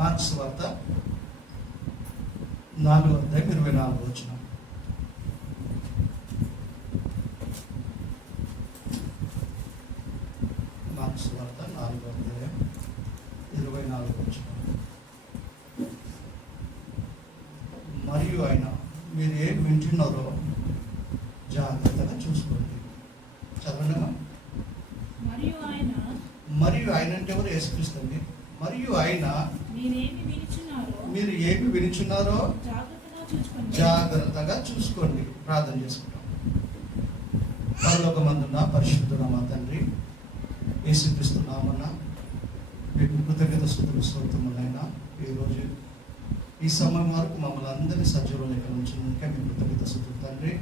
Marks వార్త 4:24. Marks వార్త 4:24. మరియు ఆయన మీరు ఏం వింటున్నారో జాగ్రత్తగా చూసుకోండి. చదవండి. మరియు ఆయన అంటే ఎవరు? యేసుక్రీస్తు. మరియు ఆయన మీరు ఏమి వినిచున్నారో జాగ్రత్తగా చూసుకోండి. ప్రార్థన చేసుకుంటాం. పరలోకమందున్న పరిశుద్ధుడ మా తండ్రి, యేసుక్రీస్తు నామమున మీకు కృతజ్ఞత స్తుతులు స్తోత్రములైనా ఈరోజు ఈ సమయం వరకు మమ్మల్ని అందరినీ సజీవ లెక్క ఉంచినందుకే మీ కృతజ్ఞత స్తుతులు తండ్రి.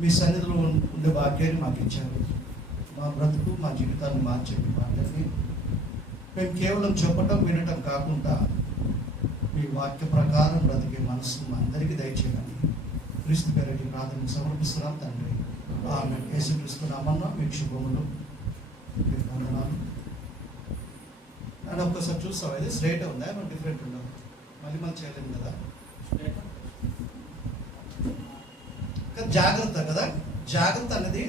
మీ సన్నిధిలో ఉండే భాగ్యాన్ని మాకు ఇచ్చారు. మా బ్రతుకు మా జీవితాన్ని మార్చే మీ మాటల్ని మేము కేవలం చెప్పటం వినటం కాకుండా మీ వాక్య ప్రకారం బ్రతికే మనసు మా అందరికీ దయచేయాలని క్రీస్తు పేరటి ప్రార్థన సమర్పిస్తున్నాం తండ్రి. ఆమె యేసుక్రీస్తు నామమున మీకు శుభములు, మీకు వందనాలు. అని ఒక్కసారి చూస్తాం. ఇది స్ట్రైట్ ఉందా, మనం డిఫరెంట్ ఉండవు? మళ్ళీ మనం చేయలేము కదా. జాగ్రత్త కదా. జాగ్రత్త అనేది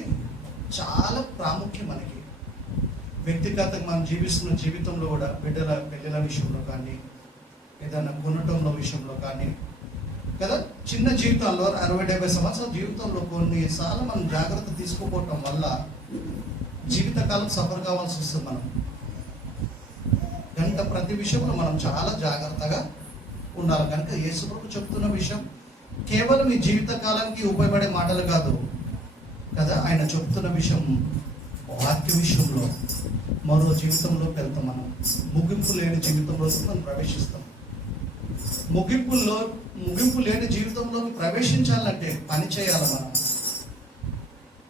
చాలా ప్రాముఖ్యం మనకి. వ్యక్తిగతంగా మనం జీవిస్తున్న జీవితంలో కూడా పెళ్ళిళ్ళ విషయంలో కానీ, ఏదైనా కొనటంలో విషయంలో కానీ కదా, చిన్న జీవితంలో 60-70 సంవత్సరాల జీవితంలో కొన్నిసార్లు మనం జాగ్రత్త తీసుకోపోవటం వల్ల జీవితకాలం సఫర్ కావాల్సి వస్తుంది. మనం కనుక ప్రతి విషయంలో మనం చాలా జాగ్రత్తగా ఉండాలి. కనుక యేసు ప్రభు చెప్తున్న విషయం కేవలం ఈ జీవితకాలానికి ఉపయోగపడే మాటలు కాదు కదా. ఆయన చెప్తున్న విషయం వాక్య విషయంలో మరో జీవితంలోకి వెళ్తాం. మనం ముగింపు లేని జీవితంలోకి మనం ప్రవేశిస్తాం. ముగింపు లేని జీవితంలోకి ప్రవేశించాలంటే పని చేయాలి, మనం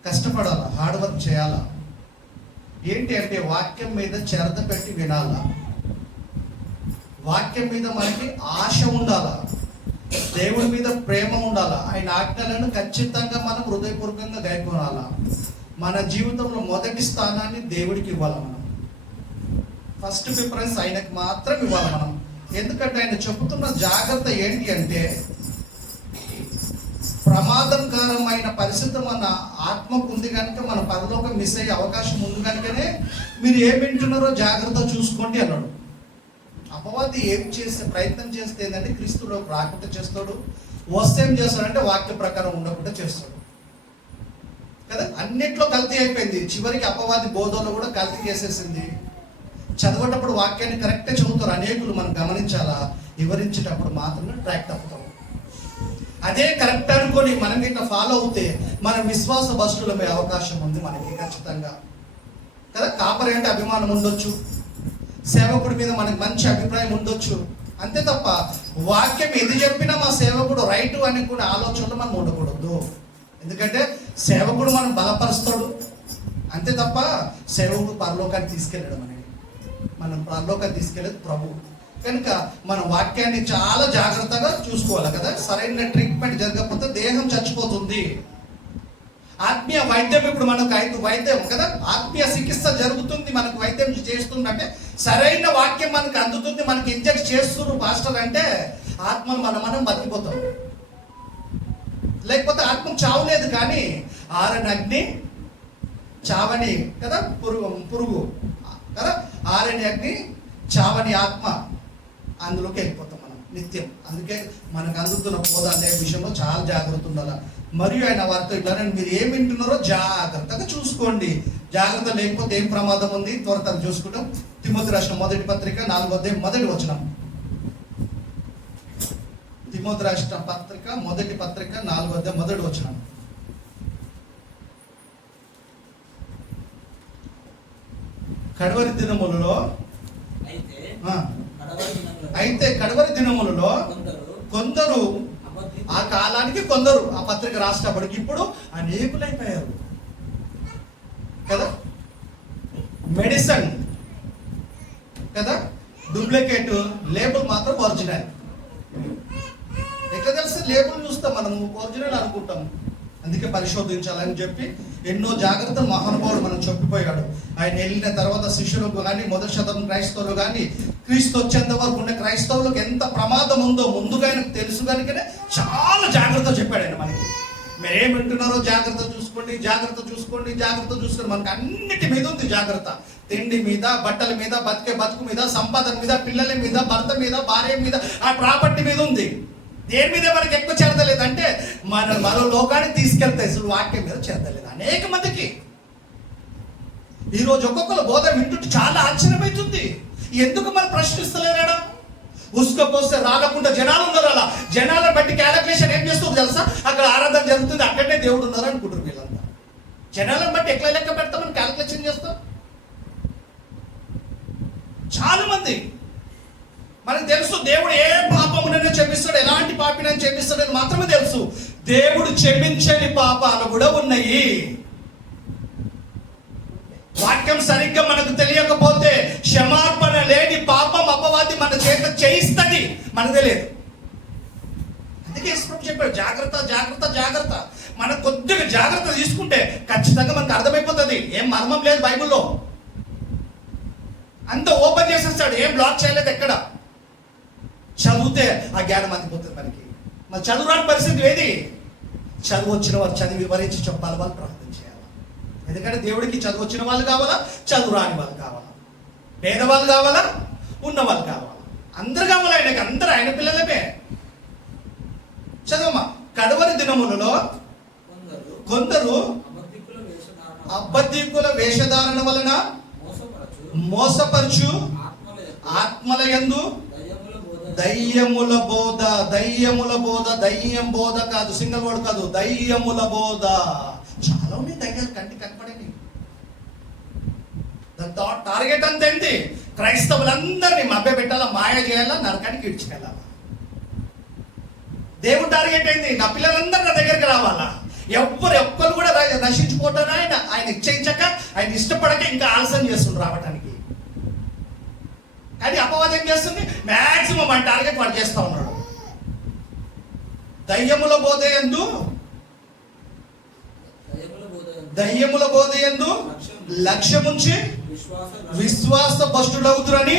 కష్టపడాలా, హార్డ్ వర్క్ చేయాలా. ఏంటి అంటే వాక్యం మీద శ్రద్ధ పెట్టి వినాలా, వాక్యం మీద మనకి ఆశ ఉండాలా, దేవుడి మీద ప్రేమ ఉండాలా, ఆయన ఆజ్ఞలను ఖచ్చితంగా మనం హృదయపూర్వకంగా గైకొనాలా. మన జీవితంలో మొదటి స్థానాన్ని దేవుడికి ఇవ్వాలి. మనం ఫస్ట్ ప్రిఫరెన్స్ ఆయనకి మాత్రం ఇవ్వాలి మనం. ఎందుకంటే ఆయన చెబుతున్న జాగ్రత్త ఏంటి అంటే, ప్రమాదకరమైన పరిస్థితి మన ఆత్మకు ఉంది కనుక మన పరలోకం మిస్ అయ్యే అవకాశం ఉంది కనుకనే మీరు ఏం వింటున్నారో జాగ్రత్త చూసుకోండి అన్నాడు. అపవాది ఏం చేస్తే ప్రయత్నం చేస్తే ఏంటంటే క్రీస్తులో రాకుండా చేస్తాడు. వస్తే ఏం చేస్తాడంటే వాక్య ప్రకారం ఉండకుండా చేస్తాడు కదా. అన్నిట్లో కల్తీ అయిపోయింది. చివరికి అపవాది బోధనలో కూడా కల్తీ చేసేసింది. చదివేటప్పుడు వాక్యాన్ని కరెక్ట్గా చదువుతారు అనేకులు, మనం గమనించాలా. వివరించేటప్పుడు మాత్రమే ట్రాక్ తప్పుతాం. అదే కరెక్ట్ అనుకొని మనం ఇట్లా ఫాలో అవుతే మన విశ్వాస భ్రష్టులపై అవకాశం ఉంది మనకి ఖచ్చితంగా కదా. కాపరి అంటే అభిమానం ఉండొచ్చు, సేవకుడి మీద మనకి మంచి అభిప్రాయం ఉండొచ్చు, అంతే తప్ప వాక్యం ఏది చెప్పినా మా సేవకుడు రైట్ అని కూడా ఆలోచనలు మనం ఉండకూడదు. ఎందుకంటే సేవకుడు మనం బలపరుస్తాడు, అంతే తప్ప సేవకుడు పరలోకాన్ని తీసుకెళ్ళడం అనేది, మనం పరలోకాన్ని తీసుకెళ్ళేది ప్రభు. కనుక మన వాక్యాన్ని చాలా జాగ్రత్తగా చూసుకోవాలి కదా. సరైన ట్రీట్మెంట్ జరగకపోతే దేహం చచ్చిపోతుంది. ఆత్మీయ వైద్యం ఇప్పుడు మనకు వైద్యం కదా, ఆత్మీయ చికిత్స జరుగుతుంది, మనకు వైద్యం చేస్తుందంటే సరైన వాక్యం మనకు అందుతుంది. మనకి ఇంజెక్ట్ చేస్తున్నారు పాస్టర్ అంటే ఆత్మను మనం బతికిపోతాం. లేకపోతే ఆత్మకు చావు లేదు, కానీ ఆరని అగ్ని చావని కదా, పురుగు కదా, ఆరని అగ్ని చావని ఆత్మ, అందులోకి వెళ్ళిపోతాం మనం నిత్యం. అందుకే మనకు అందుతున్న బోధ అనే విషయంలో చాలా జాగ్రత్త ఉండాలి. మరియు ఆయన వారితో ఇట్లా, మీరు ఏం వింటున్నారో జాగ్రత్తగా చూసుకోండి. జాగ్రత్త లేకపోతే ఏం ప్రమాదం ఉంది త్వరగా చూసుకుంటాం. తిమోతి రాసిన మొదటి పత్రిక 4:1. తిమోతి రాసిన పత్రిక మొదటి పత్రిక 4:1. కడవరి దినములలో అయితే కడవరి దినములలో కొందరు, ఆ కాలానికి కొందరు, ఆ పత్రిక రాసినప్పటికి ఇప్పుడు అనేకులైపోయారు కదా. మెడిసిన్ కదా, డూప్లికేట్, లేబుల్ మాత్రం ఒరిజినల్. ఎట్లా తెలిస్తే లేబుల్ చూస్తాం మనం, ఒరిజినల్ అనుకుంటాం. అందుకే పరిశోధించాలని చెప్పి ఎన్నో జాగ్రత్తలు మహానుభావుడు మనం చెప్పిపోయాడు. ఆయన వెళ్ళిన తర్వాత శిష్యులకు కానీ, మొదటి శతకం క్రైస్తవులు కానీ క్రీస్తు వచ్చేంత వరకు ఉన్న క్రైస్తవులకు ఎంత ప్రమాదం ఉందో ముందుగా ఆయనకు తెలుసు కనుకనే చాలా జాగ్రత్త చెప్పాడండి మనకి. మీరేం వింటున్నారో జాగ్రత్త చూసుకోండి, జాగ్రత్త చూసుకోండి, జాగ్రత్త చూసుకోండి. మనకు అన్నిటి మీద ఉంది జాగ్రత్త. తిండి మీద, బట్టల మీద, బతికే బతుకు మీద, సంపాదన మీద, పిల్లల మీద, భర్త మీద, భార్య మీద, ఆ ప్రాపర్టీ మీద ఉంది. దేని మీద మనకి ఎక్కువ చేరదలేదు అంటే మరో లోకానికి తీసుకెళ్తాయి. అసలు వాక్యం మీద చేరదలేదు అనేక మందికి. ఈరోజు ఒక్కొక్కరు బోధ వింటుంటే చాలా ఆశ్చర్యమవుతుంది. ఎందుకు మనం ప్రశ్నిస్తలేరా? ఉసుకపోస్తే రాలకుండా జనాలు ఉన్నారు. అలా జనాలను బట్టి క్యాలిక్యులేషన్ ఏం చేస్తుంది తెలుసా? అక్కడ ఆరాధన జరుగుతుంది, అక్కడనే దేవుడు ఉన్నారు అనుకుంటారు వీళ్ళంతా. జనాలను బట్టి ఎట్లా లెక్క పెడతామని క్యాలిక్యులేషన్ చేస్తాం. చాలా మంది మనకు తెలుసు దేవుడు ఏ పాపమునైనా క్షమిస్తాడు, ఎలాంటి పాపినైనా క్షమిస్తాడని మాత్రమే తెలుసు. దేవుడు క్షమించని పాపాలు కూడా ఉన్నాయి. వాక్యం సరిగ్గా మనకు తెలియకపోతే క్షమాపణ లేని పాపం అపవాది మన చేత చేయిస్తుంది, మనకు తెలియదు. అందుకే యేసు చెప్పాడు జాగ్రత్త, జాగ్రత్త, జాగ్రత్త. మనం కొద్దిగా జాగ్రత్త తీసుకుంటే ఖచ్చితంగా మనకు అర్థమైపోతుంది. ఏం మర్మం లేదు బైబిల్లో, అంత ఓపెన్ చేసేస్తాడు, ఏం బ్లాక్ చేయలేదు ఎక్కడ. చదివితే ఆ జ్ఞానం అందిపోతుంది మనకి. మరి చదువు రాని పరిస్థితి ఏది? చదువు వచ్చిన వారు చదివి వివరించి చెప్పాలి, వాళ్ళు ప్రార్థన చేయాలి. ఎందుకంటే దేవుడికి చదువు వచ్చిన వాళ్ళు కావాలా, చదువు రాని వాళ్ళు కావాలా, పేదవాళ్ళు కావాలా, ఉన్న వాళ్ళు కావాలా, అందరు కావాలి ఆయనకి. అందరూ ఆయన పిల్లలమే. చదవమ్మా. కడవరి దినములలో కొందరు అబద్ధికుల వేషధారణ వలన మోసపరచు ఆత్మల యందు దయ్యముల బోధ, దయ్యముల బోధ, దయ్యం బోధ కాదు, సింగల్ వర్డ్ కాదు, దయ్యముల బోధ. చాలా ఉన్నాయి దయ్యాలు కంటికి కనపడేవి. టార్గెట్ అంత ఏంటి? క్రైస్తవులందరినీ మభ్య పెట్టాలా, మాయ చేయాలా, నరకానికి ఇడ్చుకెళ్ళాలా. దేవుడు టార్గెట్ ఏంది? నా పిల్లలందరూ నా దగ్గరికి రావాలా. ఒక్కరు కూడా నశించిపోతారు. ఆయన ఇచ్చేయించక, ఆయన ఇష్టపడక ఇంకా ఆలస్యం చేస్తుండ్రు రావటానికి. కానీ అపవాదం ఏం చేస్తుంది? మ్యాక్సిమం మన టార్గెట్ వాడు చేస్తా ఉన్నాడు. దయ్యముల బోధ యందు లక్ష్యముంచి విశ్వాస భ్రష్టులవుతురని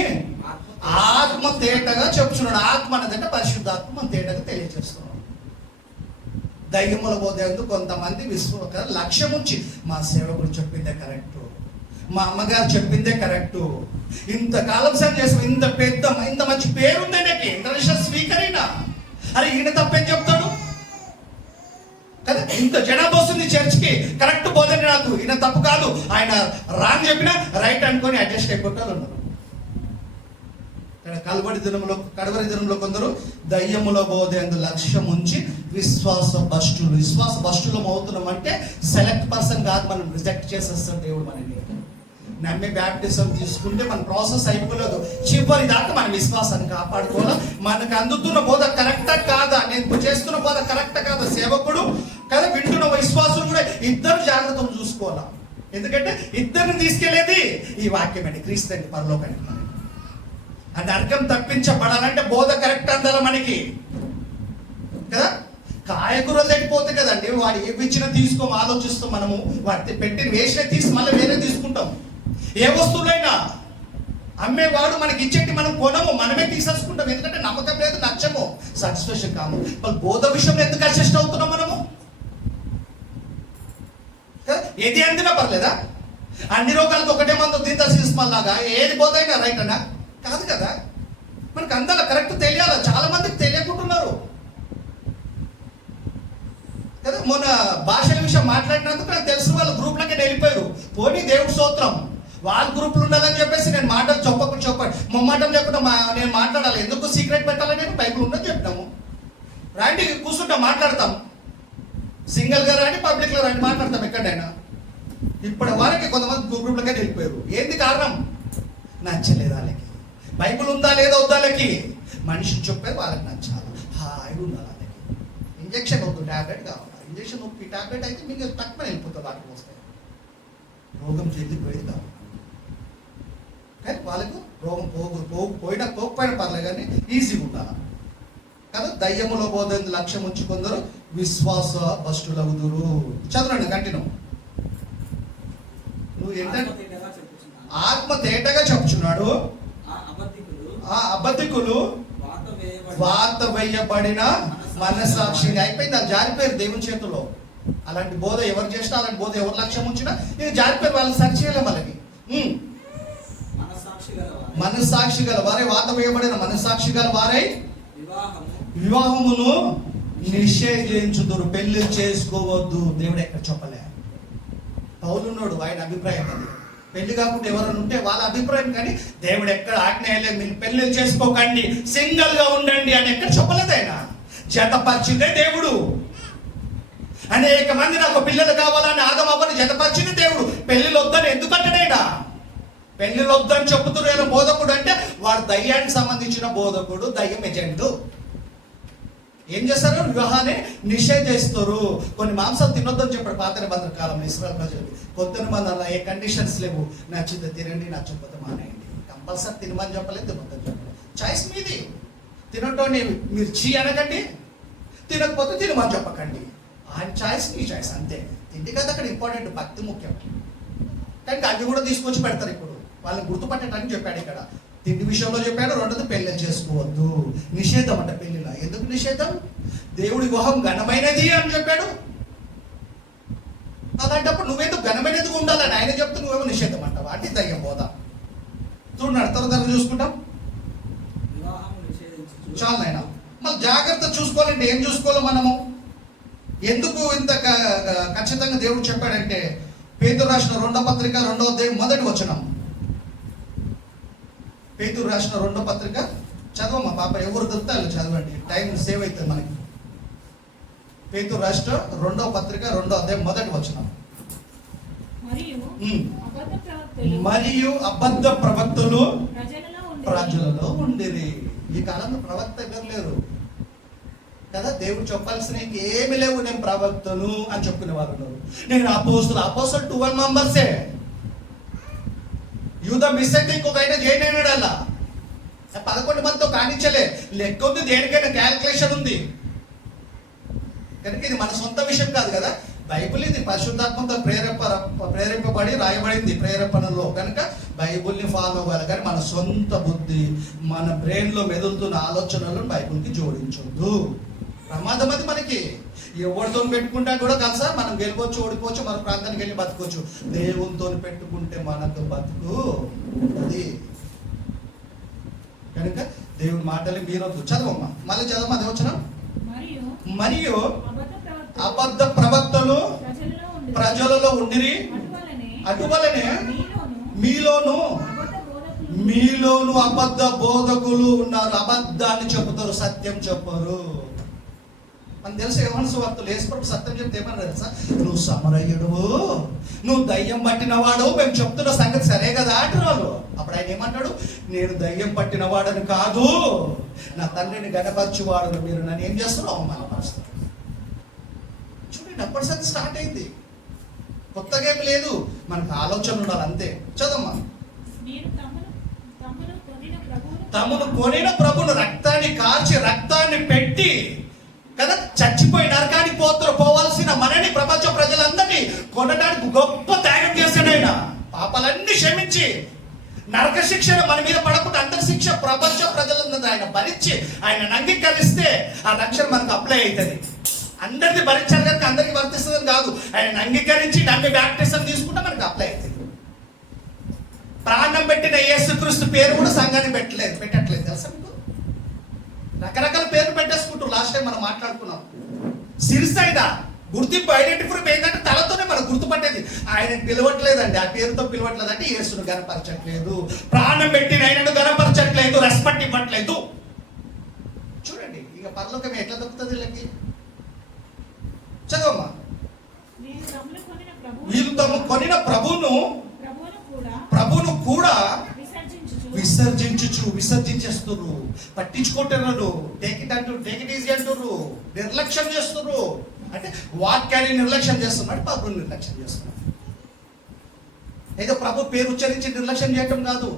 ఆత్మ తేటగా చెప్తున్నాడు. ఆత్మ అన్నదంటే పరిశుద్ధాత్మ మన తేటగా తెలియజేస్తున్నాడు. దయ్యముల బోధ యందు కొంతమంది లక్ష్యముంచి మా సేవకుడు చెప్పిందే కరెక్టు, మా అమ్మగారు చెప్పిందే కరెక్టు, ఇంతకాలం సేవ చేసాం, ఇంత మంచి పేరుంది నాకు, ఇంటర్నేషనల్ స్పీకర్ అయినా, అరే ఈయన తప్పేం చెప్తాడు కదా, ఇంత జనాభా వస్తుంది చర్చ్కి, కరెక్ట్ బోధన నాకు, ఈయన తప్పు కాదు, ఆయన రాంగ్ చెప్పినా రైట్ అనుకొని అడ్జస్ట్ అయిపోతారు ఉన్నారు. కడవరి దినంలో కొందరు దయ్యముల బోధ యందు లక్ష్యం ఉంచి విశ్వాస భ్రష్టులం అవుతున్నాం. అంటే సెలెక్ట్ పర్సన్ కాదు, మనం రిజెక్ట్ చేసేస్తాం దేవుడు మనని. నమ్మి బ్యాప్టిజం తీసుకుంటే మన ప్రాసెస్ అయిపోలేదు, చివరి దాకా మన విశ్వాసాన్ని కాపాడుకోవాలి. మనకు అందుతున్న బోధ కరెక్టా కాదా, నేను చేస్తున్న బోధ కరెక్టా కాదా, సేవకుడు కదా వింటున్న విశ్వాసులు కూడా ఇద్దరు జాగ్రత్తలు చూసుకోవాలా. ఎందుకంటే ఇద్దరిని తీసుకెళ్లేది ఈ వాక్యం అండి, క్రీస్తు అండి, పరలోకానికి. అది అర్థం తప్పించబడాలంటే బోధ కరెక్ట్ అందాల మనకి కదా. కాయకూరలు లేకపోతే కదండి, వాడు ఏవి ఇచ్చినా తీసుకోం, ఆలోచిస్తాం మనము. వాటి పెట్టిన వేస్ట్ తీసి మళ్ళీ వేరే తీసుకుంటాం. ఏ వస్తువులైనా అమ్మేవాడు మనకి ఇచ్చేటి మనం కొనము, మనమే తీసేసుకుంటాం. ఎందుకంటే నమ్మకం లేదు, నచ్చము, సాటిస్ఫాక్షన్ కాము. మళ్ళీ బోధ విషయంలో ఎందుకు అడ్జస్ట్ అవుతున్నాం మనము? ఏది అందినా పర్లేదా? అన్ని రోగాలకు ఒకటే మందు దీంతో తీసుమల్లాగా ఏది బోధ అయినా రైట్ అన్నా కాదు కదా. మనకు అందరూ కరెక్ట్ తెలియాలి, చాలా మందికి తెలియకుంటున్నారు కదా. మొన్న భాషల విషయం మాట్లాడినందుకు నాకు తెలిసిన వాళ్ళ గ్రూప్లకే వెళ్ళిపోయారు. పోనీ దేవుడి స్తోత్రం, వాళ్ళ గ్రూపులు ఉండాలని చెప్పేసి నేను మాటలు చెప్పండి మొమ్మాటం లేకుండా నేను మాట్లాడాలి. ఎందుకు సీక్రెట్ పెట్టాలని? నేను బైబిల్ ఉందని చెప్పినాము, రాండి కూర్చుంటాం, మాట్లాడతాం. సింగిల్గా రాండి, పబ్లిక్లో రాండి, మాట్లాడతాం ఎక్కడైనా. ఇప్పటి వరకు కొంతమంది గ్రూప్లకే వెళ్ళిపోయారు. ఏంది కారణం? నచ్చలేదు వాళ్ళకి. బైబిల్ ఉందా లేదా వద్దా వాళ్ళకి, మనిషిని చెప్పేది వాళ్ళకి నచ్చాలి, హాయిగా ఉండాలి వాళ్ళకి. ఇంజక్షన్ వద్దు, ట్యాబ్లెట్ కావాలి. ఇంజక్షన్ నొప్పి ట్యాబ్లెట్ అయితే మీకు తక్కువ వెళ్ళిపోతుంది, వాటికి వస్తాయి. రోగం చెందిపోయేది కావాలి. కానీ వాళ్ళకు రోగం పోకపోయినా పర్లేదు, కానీ ఈజీగా ఉండాలి కదా. దయ్యముల బోధ లక్ష్యం ఉంచి కొందరు విశ్వాస భ్రష్టులవుదురు. చదవండి కంటిన్యూ. నువ్వు ఏంటంటే ఆత్మ తేటగా చెప్తున్నాడు, అబద్ధికులు వాత వేయబడిన మనస్సాక్షి. అయిపోయింది, అది జారిపోయారు దేవుని చేతిలో. అలాంటి బోధ ఎవరు చేసినా, అలాంటి బోధ ఎవరు లక్ష్యం ఉంచినా ఇది జారిపోయారు. వాళ్ళని సరి చేయలేం. వాళ్ళకి మనస్సాక్షి గల వారే, వాత వేయబడిన మనస్సాక్షి గల వారై వివాహమును నిషేధించుదురు. పెళ్లి చేసుకోవద్దు. దేవుడు ఎక్కడ చెప్పలే. పౌలున్నాడు, ఆయన అభిప్రాయం అది. పెళ్లి కాకుండా ఎవరైనా ఉంటే వాళ్ళ అభిప్రాయం, కానీ దేవుడు ఎక్కడ ఆజ్ఞ వేయలేదు మీరు పెళ్లి చేసుకోకండి, సింగిల్ గా ఉండండి అని ఎక్కడ చెప్పలేదు. ఆయన జతపరిచిందే దేవుడు. అనేక మంది నాకు పిల్లలు కావాలని ఆగమవ్వని జతపరిచింది దేవుడు. పెళ్లిలు వద్దని ఎందుకంటాడైనా? పెళ్లిలు వద్దని చెబుతున్న బోధకుడు అంటే వాడు దయ్యానికి సంబంధించిన బోధకుడు, దయ్యం ఏజెంట్. ఏం చేస్తారు? వివాహాన్ని నిషేధిస్తారు. కొన్ని మాంసాలు తినొద్దని చెప్పాడు పాత నిబంధన కాలంలో ఇశ్రాయేలు ప్రజలు. కొందరు మంది అలా ఏ కండిషన్స్ లేవు, నచ్చితే తినండి, నచ్చకపోతే మానేయండి. కంపల్సరీ తినమని చెప్పలేదు, తినొద్దని చెప్పలేదు. చాయిస్ మీది. తినటోని మీరు చీ అనకండి, తినకపోతే తినమని చెప్పకండి. ఆయన చాయిస్ మీ చాయిస్, అంతే. తిండి కదా అక్కడ ఇంపార్టెంట్, భక్తి ముఖ్యం. కానీ అవి కూడా తీసుకొచ్చి పెడతారు. ఇప్పుడు వాళ్ళని గుర్తుపట్టడానికి చెప్పాడు ఇక్కడ. తిండి విషయంలో చెప్పాడు. రెండోది పెళ్లి చేసుకోవద్దు, నిషేధం అంట పెళ్లిలో. ఎందుకు నిషేధం? దేవుడి వివాహం ఘనమైనది అని చెప్పాడు. అలాంటప్పుడు నువ్వేందుకు ఘనమైనది ఉండాలని ఆయన చెప్తే నువ్వేమో నిషేధం అంటావు. అంటే దయ్యం బోధ. చూడండి, తర్వాత చూసుకుంటాం. చాలు నాయన. మళ్ళీ జాగ్రత్త చూసుకోవాలంటే ఏం చూసుకోవాలి మనము? ఎందుకు ఇంత ఖచ్చితంగా దేవుడు చెప్పాడంటే, పేతురు రాసిన 2వ పత్రిక 2వ అధ్యాయం 1వ వచనం. పేతురు రాసిన 2వ పత్రిక చదవమ్మా పాప, ఎవరు దొరుకుతారు చదవండి, టైం సేవ్ అవుతుంది మనకి. పేతురు రాసిన 2వ పత్రిక 2వ అధ్యాయం 1వ వచనం. మరియు అబద్ధ ప్రవక్తలు ప్రజలలో ఉండిరి. ఈ కాలంలో ప్రవక్త ఎవరు లేరు కదా. దేవుడు చెప్పాల్సిన ఏమి లేవు. నేను ప్రవక్తను అని చెప్పుకునే వాళ్ళు ఉన్నారు. నేను అపోస్తులు 12 మెంబర్సే. యూదా మిస్ అయితే ఇంకొక ఆయన జైన్ అయినాడు. అలా 11 మందితో కానించలే. లెక్క ఉంది, దేనికైనా క్యాల్కులేషన్ ఉంది. కనుక ఇది మన సొంత విషయం కాదు కదా. బైబిల్ ఇది పరిశుద్ధాత్మతో ప్రేరేపబడి రాయబడింది ప్రేరేపణలో. కనుక బైబిల్ని ఫాలో అవ్వాలి. కానీ మన సొంత బుద్ధి, మన బ్రెయిన్లో మెదులుతున్న ఆలోచనలను బైబిల్కి జోడించొద్దు. ప్రమాదం అది మనకి. ఎవరితో పెట్టుకుంటా కూడా కలిసా మనం గెలవచ్చు, ఓడిపోవచ్చు, మన ప్రాంతానికి వెళ్ళి బతకొచ్చు. దేవునితో పెట్టుకుంటే మనకు బతుకు అది. కనుక దేవుని మాటలు మీరొద్దు. చదవమ్మా, మళ్ళీ చదవమ్మా. అది వచ్చిన మరియు అబద్ధ ప్రవక్తలు ప్రజలలో ఉండిరి. అటువలనే మీలోను అబద్ధ బోధకులు ఉన్నారు. అబద్ధాన్ని చెబుతారు, సత్యం చెప్పరు. మనకు తెలుసు యోహాను సువార్తలో యేసుప్రభు సత్యం చెప్తే ఏమన్నా తెలుసా? నువ్వు సమరయుడు, నువ్వు దయ్యం పట్టినవాడు, మేము చెప్తున్న సంగతి సరే కదా అంటారు వాళ్ళు. అప్పుడు ఆయన ఏమంటాడు? నేను దయ్యం పట్టినవాడని కాదు, నా తండ్రిని గణపరచువాడు. మీరు నన్ను ఏం చేస్తారో అవమానపరుస్తారు. చూడండి, అప్పటి సంగతి స్టార్ట్ అయింది. కొత్తగా ఏం లేదు, మనకు ఆలోచన ఉండాలి అంతే. చదమ్మా. తమను కొనిన ప్రభును రక్తాన్ని కార్చి రక్తాన్ని పెట్టి కదా చచ్చిపోయి నరకానికి పోవాల్సిన మనని ప్రపంచ ప్రజలందరినీ కొనడానికి గొప్ప త్యాగం చేశాడు ఆయన. పాపాలన్నీ క్షమించి నరక శిక్షణ మన మీద పడకుండా అందరి శిక్ష ప్రపంచ ప్రజలందరూ ఆయన భరించి ఆయన అంగీకరిస్తే ఆ రక్షణ మనకు అప్లై అవుతుంది. అందరిది భరించాలి కనుక అందరికి వర్తిస్తుందని కాదు. ఆయన అంగీకరించి నమ్మి బ్యాప్టిజం తీసుకుంటే మనకు అప్లై అవుతుంది. ప్రాణం పెట్టిన యేసుక్రీస్తు పేరు కూడా సంఘాన్ని పెట్టట్లేదు తెలుసా మీకు? రకరకాల పేర్లు పెట్టేసుకుంటారు. లాస్ట్ టైం మనం మాట్లాడుకున్నాం. సిరిసైన గుర్తింపు ఐడెంటిఫై ఏంటంటే తలతోనే మనం గుర్తుపట్టేది. ఆయన పిలవట్లేదండి, ఆ పేరుతో పిలవట్లేదు అంటే యేసును గనపరచట్లేదు, ప్రాణం పెట్టిన ఆయనను గనపరచట్లేదు, రెస్పెక్ట్ ఇవ్వట్లేదు. చూడండి, ఇక పరలోకం ఎట్లా దొరుకుతుంది వీళ్ళకి? చదవమ్మా. వీళ్ళు తమ కొనిన ప్రభువును కూడా విసర్జించేస్తున్నారు. పట్టించుకుంటున్నారు. టేక్ ఇట్ ఈజీ అంటున్నారు. నిర్లక్ష్యం చేస్తున్నారు. అంటే వాక్యాన్ని నిర్లక్ష్యం చేస్తున్నారు, ప్రభువుని నిర్లక్ష్యం చేస్తున్నారు. ఏదో ప్రభు పేరు ఉచ్చరించి నిర్లక్ష్యం చేయటం కాదు.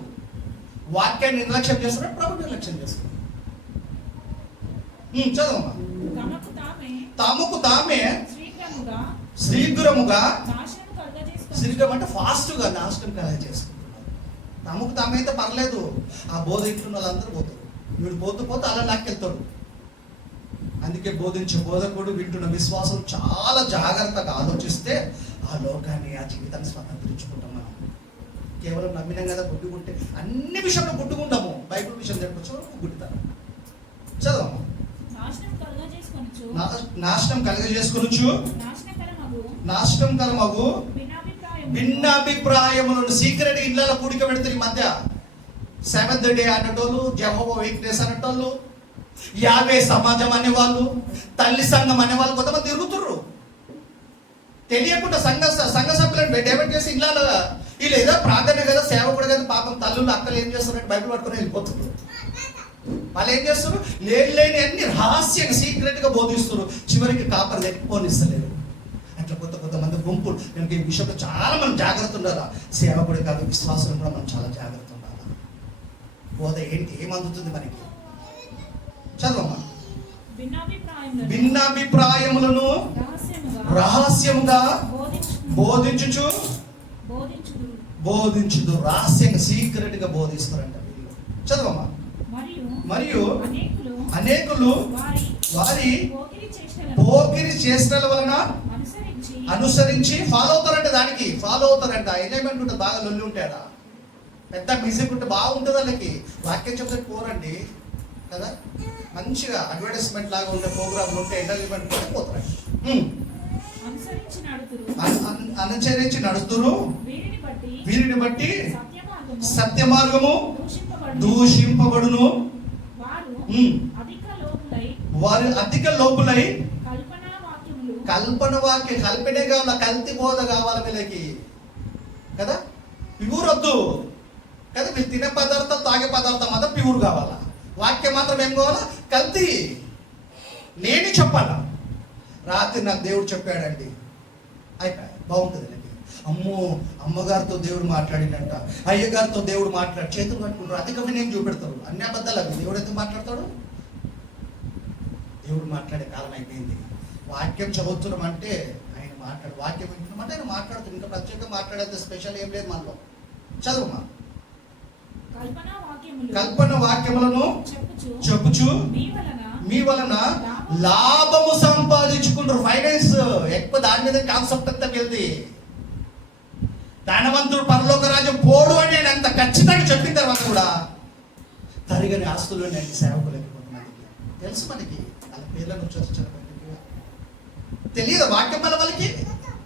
వాక్యాన్ని నిర్లక్ష్యం చేస్తున్నారు, ప్రభు నిర్లక్ష్యం చేస్తున్నారు. చదవమ్మా. తమకు తామే శీఘ్రముగా, శీఘ్రం అంటే ఫాస్ట్గా నాశనం కలగ చేసుకుంటున్నారు. తమకు తామైతే పర్లేదు, ఆ బోధ ఇంటున్న వాళ్ళందరూ పోతారు. వీడు పోతూ అలా లాక్కెళ్తాడు. అందుకే బోధించే బోధకుడు వింటున్న విశ్వాసం చాలా జాగ్రత్తగా ఆలోచిస్తే ఆ లోకాన్ని, ఆ జీవితాన్ని స్వతంత్రించుకుంటాం. మనం కేవలం నమ్మినాం కదా, గుడ్డుకుంటే అన్ని విషయంలో గుడ్డుకుంటాము. బైబిల్ విషయం చెప్పచ్చు గుడ్డుతారు. చదవము. నాశనం కలుగజేసుకొనొచ్చు, నాశనకరమగు భిన్నాభిప్రాయములను సీక్రెట్ ఇళ్ళలో కూడిక పెడితే ఈ మధ్య సెవెంత్ డే అనేటోళ్ళు, జెహోవా వీక్నెస్ అనేటోళ్ళు, యావే సమాజం అనేవాళ్ళు, తల్లి సంఘం అనేవాళ్ళు కొంతమంది తిరుగుతుర్రు. తెలియకుండా సంఘ సభ్యులను డైవర్ట్ చేసి ఇళ్ళలో వీళ్ళు ఏదో ప్రార్థన కదా, సేవకుడు కదా, పాపం తల్లులు అక్కలు ఏం చేస్తారంటే బైబిల్ పట్టుకుని వెళ్ళిపోతున్నారు. వాళ్ళు ఏం చేస్తారు, లేని అన్ని రహస్యంగా సీక్రెట్గా బోధిస్తారు. చివరికి కాపర్ పోనిస్తలేరు. అట్లా కొంతమంది గుంపులు. కనుక ఈ విషయంలో చాలా మనం జాగ్రత్త ఉండాలా. సేవకుడే కాదు, విశ్వాసం కూడా మనం చాలా జాగ్రత్త ఉండాలి. బోధ ఏంటి, ఏమందుతుంది మనకి? చదవమ్మా. భిన్నాభిప్రాయములను రహస్యముగా బోధించుదు. రహస్యంగా సీక్రెట్ గా బోధిస్తారంట వీళ్ళు. చదవమ్మా. మరియు అనేకులు వారి పోకిరి చేష్టల వలన అనుసరించి ఫాలో అవుతారంట. దానికి ఫాలో అవుతారంట. ఎంజాయ్మెంట్ ఉంటుంది, బాగా లొల్లి ఉంటాడా, పెద్ద మ్యూజిక్ ఉంటే బాగుంటుంది. వాళ్ళకి వాక్యం చెప్తే పోరండి కదా, మంచిగా అడ్వర్టైజ్మెంట్ లాగా ఉండే ప్రోగ్రాంలు ఉంటే ఎంటర్టైన్మెంట్ ఉంటే పోతారండి. అనుసరించి నడుస్తురు. వీరిని బట్టి సత్య మార్గము దూషింపబడును. వారు అధిక లోపులై కల్పన వాక్యం, కల్పనే కావాల, కల్తీ బోధ కావాలి వీళ్ళకి కదా. ప్యూర్ వద్దు కదా, మీరు తినే పదార్థాలు, తాగే పదార్థం మాత్రం ప్యూర్ కావాలా. వాక్యం మాత్రం ఏం కావాలా, కల్తీ లేని చెప్పాలా. రాత్రి నాకు దేవుడు చెప్పాడండి, అయిపోయా బాగుంటుంది. అమ్మో, అమ్మగారితో దేవుడు మాట్లాడినంట, అయ్యగారితో దేవుడు మాట్లాడి చేతులు కట్టుకుంటారు, అధికమైన ఏం చూపెడతారు. అన్ని అబద్ధాలు అవి. దేవుడు ఎందుకు మాట్లాడతాడు? దేవుడు మాట్లాడే కాలం అయిపోయింది. వాక్యం చదువుతున్నాం అంటే ఆయన మాట్లాడు, వాక్యం వింటున్నాం అంటే ఆయన మాట్లాడుతుంది. ఇంకా ప్రత్యేకంగా మాట్లాడేది స్పెషల్ ఏం లేదు మనలో. చదువుమా. కల్పన వాక్యములను చెప్పుచు మీ వలన లాభము సంపాదించుకుంటారు. ఫైనాన్స్ ఎక్కువ, దాని మీద కాన్సెప్ట్ అంతా వెళ్ది. ధనవంతుడు పరలోక రాజ్యం పోడు అని నేను అంత ఖచ్చితంగా చెప్పిన తర్వాత కూడా తరిగని ఆస్తులు నేను సేవకులకి కొంతమందికి తెలుసు. మనకి వాళ్ళ పేర్లను వచ్చి తెలియదు. వాక్యం వల్ల వాళ్ళకి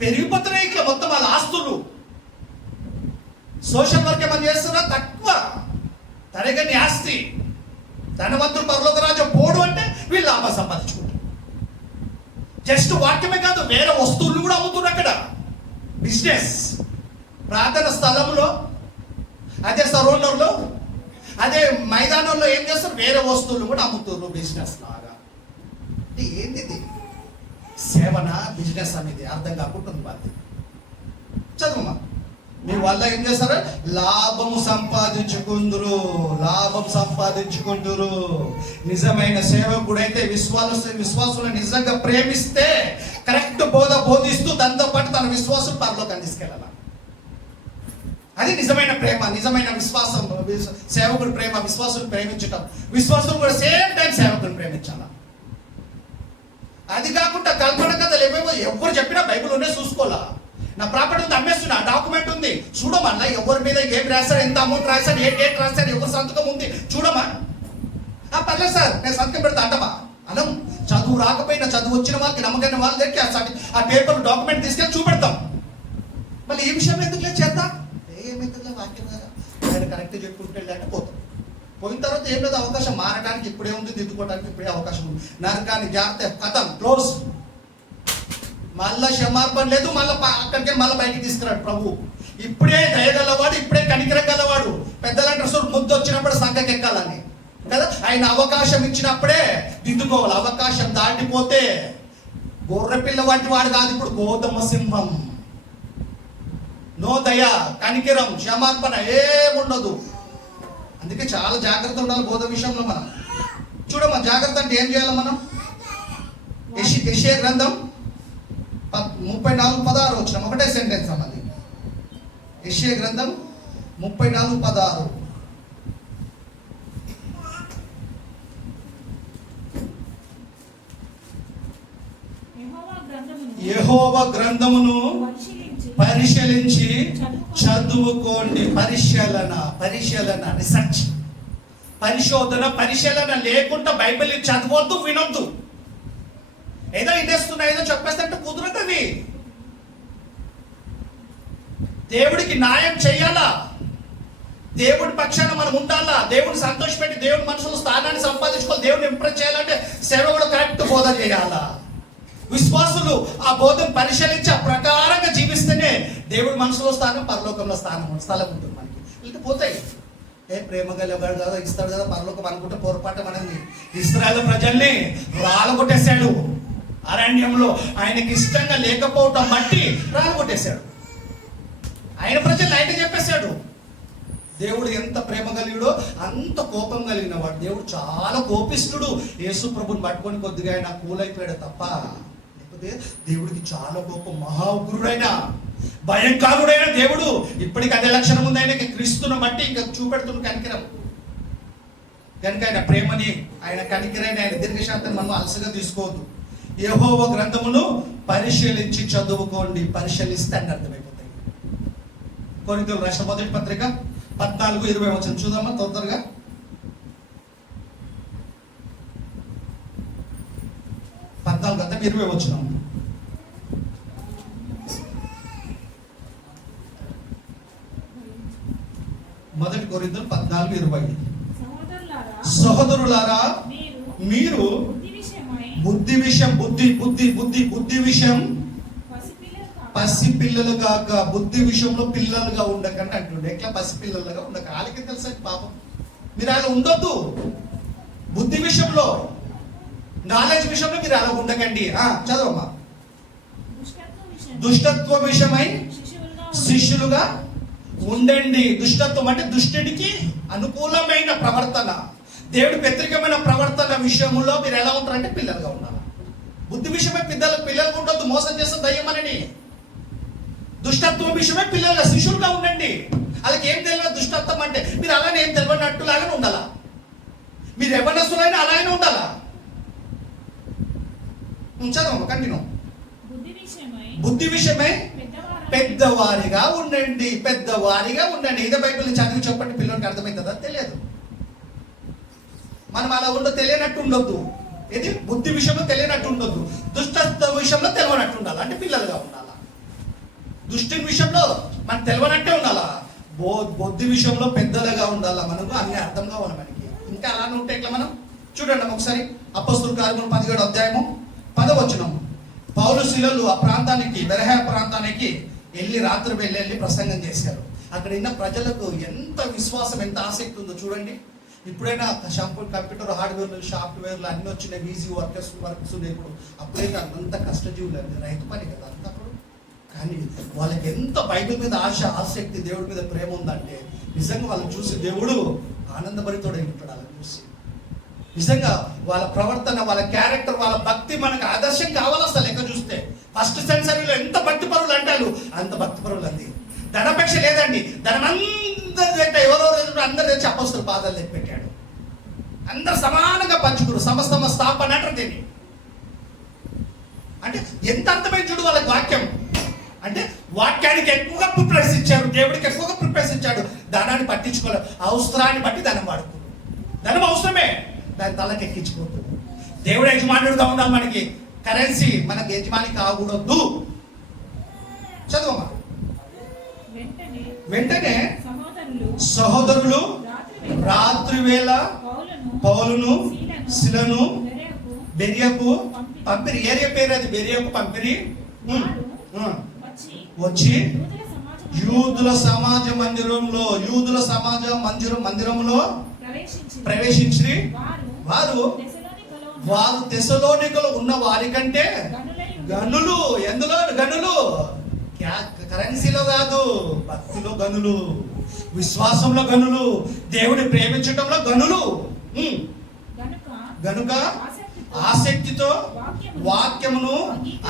పెరిగిపోతున్నాయి ఇట్లా మొత్తం వాళ్ళ ఆస్తులు. సోషల్ వర్క్ ఏమని చేస్తున్నా తక్కువ, తరగని ఆస్తి. ధనవంతుడు పరలోక రాజ్యం పోడు అంటే వీళ్ళు లాభం సంపాదించుకుంటారు. జస్ట్ వాక్యమే కాదు, వేరే వస్తువులు కూడా అమ్ముతున్నారు అక్కడ. బిజినెస్, ప్రార్థన స్థలంలో, అదే సరౌండర్లో, అదే మైదానంలో ఏం చేస్తారు, వేరే వస్తువులు కూడా అమ్ముతున్నారు బిజినెస్ లాగా. అంటే ఏంది సేవన, బిజినెస్ అనేది అర్థం కాకుంటుంది వాళ్ళది. చదువుమా. మీ వల్ల ఏం చేస్తారు, లాభము సంపాదించుకుందరు, లాభం సంపాదించుకుంటారు. నిజమైన సేవకుడైతే విశ్వాసులను నిజంగా ప్రేమిస్తే కరెక్ట్ బోధ బోధిస్తూ దాంతో పాటు తన విశ్వాసం పరలోకాన్ని తీసుకెళ్ళాలి. అది నిజమైన ప్రేమ, నిజమైన విశ్వాసం. సేవకుడు ప్రేమ, విశ్వాసులు ప్రేమించటం, విశ్వాసులు కూడా సేమ్ టైం సేవకుని ప్రేమించాల. అది కాకుండా కల్పన కథలు ఏమేమో ఎవరు చెప్పినా బైబిల్లోనే చూసుకోవాలా. నా ప్రాపర్టీ ఉంది, అమ్మేస్తున్నా, డాక్యుమెంట్ ఉంది, చూడమన్నా ఎవరి మీద ఏం రాశారు, ఎంత అమౌంట్ రాశారు, ఏ డేట్ రాశారు, ఎవరు సంతకం ఉంది చూడమా. పర్లేదు సార్ నేను సంతకం పెడతా అంటమా అనం. చదువు రాకపోయినా చదువు వచ్చిన వాళ్ళకి, నమ్మకమైన వాళ్ళ దగ్గరికి ఆ పేపర్ డాక్యుమెంట్ తీసుకెళ్ళి చూపెడతాం. మళ్ళీ ఈ విషయం ఎందుకు లేదు చేద్దాం, ఏమైతుందో వాక్యం కదా, ఆయన కరెక్ట్ చెప్పుకుంటే లేక పోతాం. పోయిన తర్వాత ఏం లేదు, అవకాశం మారడానికి ఇప్పుడే ఉంది, దిద్దుకోవడానికి ఇప్పుడే అవకాశం ఉంది. నరకాన్ని జాగ్రత్త కథం క్లోజ్. మళ్ళా క్షమాపణ లేదు, మళ్ళీ అక్కడికే మళ్ళీ బయటికి తీసుకురాడు ప్రభు. ఇప్పుడే దయగలవాడు, ఇప్పుడే కనికరం గలవాడు. పెద్దలంటే ముద్దు వచ్చినప్పుడు సంఘకి ఎక్కాలని కదా, ఆయన అవకాశం ఇచ్చినప్పుడే దిద్దుకోవాలి. అవకాశం దాటిపోతే గొర్రె పిల్ల వంటి వాడు కాదు, ఇప్పుడు గోధుమ సింహం. నో దయ, కనికరం, క్షమాపణ ఏముండదు. అందుకే చాలా జాగ్రత్త ఉండాలి బోధ విషయంలో. మనం చూడమ్మా, జాగ్రత్త అంటే ఏం చేయాలి మనం? యెషయా గ్రంథం 34:16 వచ్చిన ఒకటే సెంటెన్స్ అన్నది. యెషయా గ్రంథం 34:16. యెహోవా గ్రంథమును పరిశీలించి చదువుకోండి. పరిశీలన రీసెర్చ్, పరిశీలన లేకుండా బైబిల్ చదవద్దు, వినొద్దు. ఏదో ఇదేస్తున్నా ఏదో చెప్పేస్తే కుదరదు. దేవుడికి న్యాయం చేయాలా, దేవుడి పక్షాన మనం ఉండాలా, దేవుడిని సంతోషపెట్టి దేవుడి మనసులో స్థానాన్ని సంపాదించుకోవాలి. దేవుడిని ఇంప్రెస్ చేయాలంటే సేవకుడు కరెక్ట్ బోధ చేయాలా. విశ్వాసులు ఆ బోధను పరిశీలించి ఆ ప్రకారంగా జీవిస్తేనే దేవుడి మనసులో స్థానం, పరలోకంలో స్థలం ఉంటుంది మనకి. వీళ్ళకి పోతాయి. ప్రేమ గలవాడు కదా, ఇస్తాడు కదా పరలోకం అనుకుంటే పొరపాటు మనల్ని. ఇశ్రాయేలు ప్రజల్ని రాలగొట్టేశాడు అరణ్యంలో. ఆయనకి ఇష్టంగా లేకపోవటం బట్టి రాలగొట్టేశాడు. ఆయన ప్రజల్ని ఆయన చెప్పేశాడు. దేవుడు ఎంత ప్రేమ కలిగిడో అంత కోపం కలిగిన వాడు. దేవుడు చాలా కోపిస్తుడు. యేసు ప్రభుని పట్టుకొని కొద్దిగా ఆయన కూలైపోయాడు తప్ప, లేకపోతే దేవుడికి చాలా కోపం. మహా ఉగ్రుడైన భయంకరుడైన దేవుడు. ఇప్పటికి అదే లక్షణం ఉంది ఆయనకి. క్రీస్తును బట్టి ఇంకా చూపెడుతున్న కనికరం. కనుక ఆయన ప్రేమని, ఆయన కనికరాన్ని, ఆయన దీర్ఘశాంతాన్ని మనం అలసగా తీసుకోవద్దు. యెహోవా గ్రంథమును పరిశీలించి చదువుకోండి. పరిశీలిస్తే అని అర్థమైపోతాయి. కొరింథీయులకు రాసిన మొదటి పత్రిక 14:20 చూద్దామా తొందరగా. 14:20. మొదటి కొరింథీయులు 14:20. సహోదరులారా మీరు బుద్ధి విషయం పసిపిల్లలు కాక బుద్ధి విషయంలో పిల్లలుగా ఉండకండి అంటుండే. ఎట్లా పసిపిల్లలుగా ఉండక? వాళ్ళకి తెలుసండి పాపం. మీరు అలా ఉండొద్దు. బుద్ధి విషయంలో, నాలెడ్జ్ విషయంలో మీరు అలా ఉండకండి. చదవమ్మా. దుష్టత్వ విషయమై శిష్యులుగా ఉండండి. దుష్టత్వం అంటే దుష్టుడికి అనుకూలమైన ప్రవర్తన, దేవుడి వ్యతిరేకమైన ప్రవర్తన విషయంలో మీరు ఎలా ఉంటారంటే పిల్లలుగా ఉండాలి. బుద్ధి విషయమై పిల్లలుగా ఉండొద్దు. మోసం చేస్తే దయ్యమని. దుష్టత్వం విషయమై పిల్లలుగా శిష్యులుగా ఉండండి. వాళ్ళకి ఏం తెలియదు దుష్టత్వం అంటే. మీరు అలానే ఏం తెలియనట్టు లాగానే ఉండాలా. మీరు ఎవరస్తులైనా అలానే ఉండాలా. చదవమ్మా, కంటిన్యూ. బుద్ధి విషయమై పెద్దవారిగా ఉండండి. ఇదే బైబిల్ చదివి చెప్పండి, పిల్లలకి అర్థమవుతుందా? తెలియదు. మనం అలా తెలియనట్టు ఉండొద్దు. ఇది బుద్ధి విషయంలో తెలియనట్టు ఉండొద్దు. దుష్టత్వ విషయంలో తెలియనట్టు ఉండాలి. అంటే పిల్లలుగా ఉండాలా. దుష్టి విషయంలో మనం తెలియనట్టే ఉండాలా. బుద్ధి విషయంలో పెద్దలుగా ఉండాలా. మనకు అన్ని అర్థం కావాలి మనకి. ఇంకా అలానే ఉంటే ఎట్లా మనం? చూడండి ఒకసారి అపొస్తలుల కార్యములు 17:10. పౌలు శీలలు ఆ ప్రాంతానికి, బెరహ ప్రాంతానికి రాత్రి వెళ్ళి ప్రసంగం చేశారు. అక్కడ ఉన్న ప్రజలకు ఎంత విశ్వాసం, ఎంత ఆసక్తి ఉందో చూడండి. ఇప్పుడైనా కంప్యూటర్ హార్డ్వేర్లు, సాఫ్ట్వేర్లు అన్నీ వచ్చినాయి. ఈజీ వర్క్స్ ఉన్నాయి. ఇప్పుడు అప్పుడైతే అంత కష్టజీవులు అండి, రైతు పని కదా అంతప్పుడు. కానీ వాళ్ళకి ఎంత బైబిల్ మీద ఆసక్తి, దేవుడి మీద ప్రేమ ఉందంటే నిజంగా వాళ్ళని చూసి దేవుడు ఆనందభరితుడై ఉంటాడు. వాళ్ళని చూసి నిజంగా వాళ్ళ ప్రవర్తన, వాళ్ళ క్యారెక్టర్, వాళ్ళ భక్తి మనకు ఆదర్శం కావాలి. అసలు లెక్క చూస్తే ఫస్ట్ సెంచరీలో ఎంత భక్తి పరువులు అంటారు, అంత భక్తి పరువులు అంది. ధనపేక్ష లేదండి. ఎవరో అందరు తెచ్చి అపొస్తలుల పాదాలు తెచ్చి పెట్టాడు. అందరు సమానంగా పంచుకున్నారు. సమస్తమ స్థాపన అంటారు దీన్ని. అంటే ఎంత అర్థమైన చూడు వాళ్ళకి వాక్యం. అంటే వాక్యానికి ఎక్కువగా ప్రిఫరెన్స్ ఇచ్చారు, దేవుడికి ఎక్కువగా ప్రిఫరెన్స్ ఇచ్చాడు. ధనాన్ని పట్టించుకోలేదు. అవసరాన్ని బట్టి ధనం వాడుకోరు. ధనం అవసరమే, దాని తలకి ఎక్కించుకోవద్దు. దేవుడు యజమానుడుగా ఉండాలి. మనకి కరెన్సీ మనకి యజమాని కాకూడదు. చదువమ్మా. వెంటనే సహోదరులు రాత్రి వేళ పౌలును శిలను బెరియకు పంపిరి. ఏరియా పేరు అది, బెరియకు పంపిరి. వచ్చి యూదుల సమాజ మందిరంలో ప్రవేశించి వారు తెస్సలోనికలో ఉన్న వారి కంటే గనులు. ఎందులో గనులు? కరెన్సీలో కాదు, భక్తిలో గనులు, విశ్వాసంలో గనులు, దేవుని ప్రేమించటంలో గనులు. గనుక ఆసక్తితో వాక్యమును